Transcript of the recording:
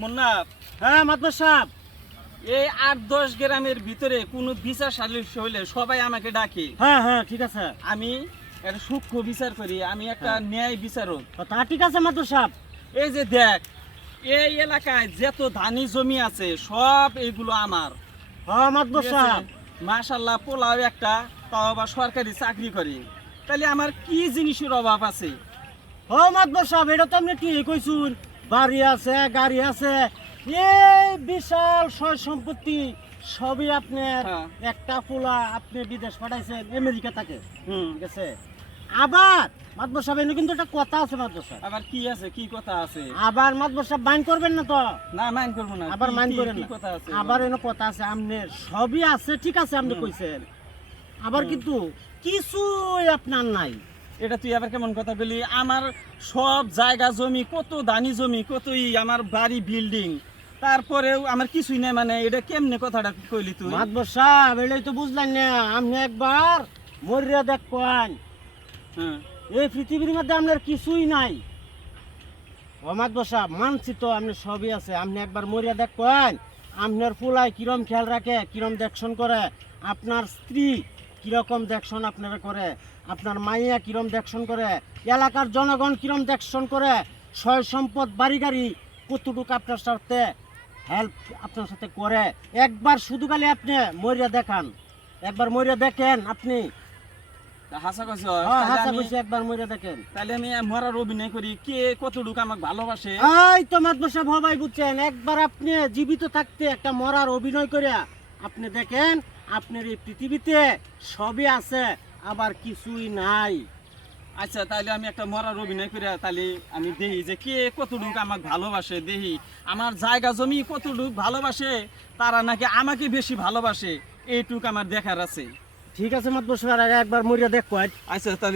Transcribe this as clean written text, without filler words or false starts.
মুন্না, হ্যাঁ মাতবর সাহেব। এই ৮-১০ গ্রামের ভিতরে কোনো বিচার সালিশ হইলে সবাই আমাকে ডাকে। হ্যাঁ হ্যাঁ ঠিক আছে। আমি একটা সূক্ষ্ম বিচার করি, আমি একটা ন্যায় বিচারক। তা ঠিক আছে মাতবর সাহেব। এই যে দেখ, এই এলাকায় যত ধানি জমি আছে সব এইগুলো আমার। হ্যাঁ মাতবর সাহেব। মাশাল্লাহ, পোলাও একটা, তাও আবার সরকারি চাকরি করি। তাহলে আমার কি জিনিসের অভাব আছে? হ্যাঁ মাতবর সাহেব, এটা তো আপনি ঠিক কইছুন। বাড়ি আছে, গাড়ি আছে, এই বিশাল সয় সম্পত্তি সবই আপনার। হ্যাঁ। একটা পোলা আপনি বিদেশ পাঠাইছেন আমেরিকা থাকে, হুম। ঠিক আছে। আবার মাতবর সাহেব এনে কিন্তু একটা কথা আছে মাতবর সাহেব। আবার কি আছে, কি কথা আছে? আবার মাতবর সাহেব মাইন্ড করবেন না তো? না, মাইন্ড করবো না। আবার মাইন্ড করেন কি না। কথা আছে? আবার এনে কথা আছে আমনের সবই আছে, ঠিক আছে আপনি কইছেন। আবার কিন্তু কিছুই আপনার নাই। এটা তুই আবার কেমন কথা বলি? আমার সব জায়গা জমি, কত দানি জমি, কতই আমার বাড়ি বিল্ডিং, তারপরেও আমার কিছুই নেই। মানে এটা কেমনে কথাটা কইলি তুই? মাতবর সাহেব এটাই তো বুঝলেন না, আপনি একবার মরিয়া দেখবেন হ্যাঁ। এই পৃথিবীর মধ্যে আপনার কিছুই নাই। ও মাতবর সাহেব মানছি তো আপনার সবই আছে, আপনি একবার মরিয়া দেখবেন আপনার ফুলাই কিরম খেয়াল রাখে, কিরম দেখশন করে, আপনার স্ত্রী কিরকম দেখশন আপনারা করে, আপনার মাইয়া কিরম দেখশন করে, এলাকার জনগণ কিরম দেখশন করে, সয় সম্পদ বাড়ি গাড়ি কতটুকু আপনার সাথে হেল্প আপনার সাথে করে। একবার শুধু খালি আপনি মরিয়া দেখান, একবার মরিয়া দেখেন আপনি। হাসা কইছ? হ্যাঁ হাসা কইছি, একবার মরিয়া দেখেন। তাহলে আমি মরার অভিনয় করি, কে কতটুকু আমাকে ভালোবাসে। এই তো মাতবর সাহেব হবাই বুঝছেন, একবার আপনি জীবিত থাকতে একটা মরার অভিনয় করে আপনি দেখেন আপনার এই পৃথিবীতে সবই আছে, আবার কিছুই নাই। আচ্ছা, তাহলে আমি একটা মরার অভিনয় করে তাহলে আমি দেখি যে কে কতটুকু আমাকে ভালোবাসে। দেখি আমার জায়গা জমি কতটুকু ভালোবাসে, তারা নাকি আমাকে বেশি ভালোবাসে, এইটুকু আমার দেখার আছে। ঠিক আছে মাতবর সাহেব, একবার মরিয়া দেখবেন। আচ্ছা তাহলে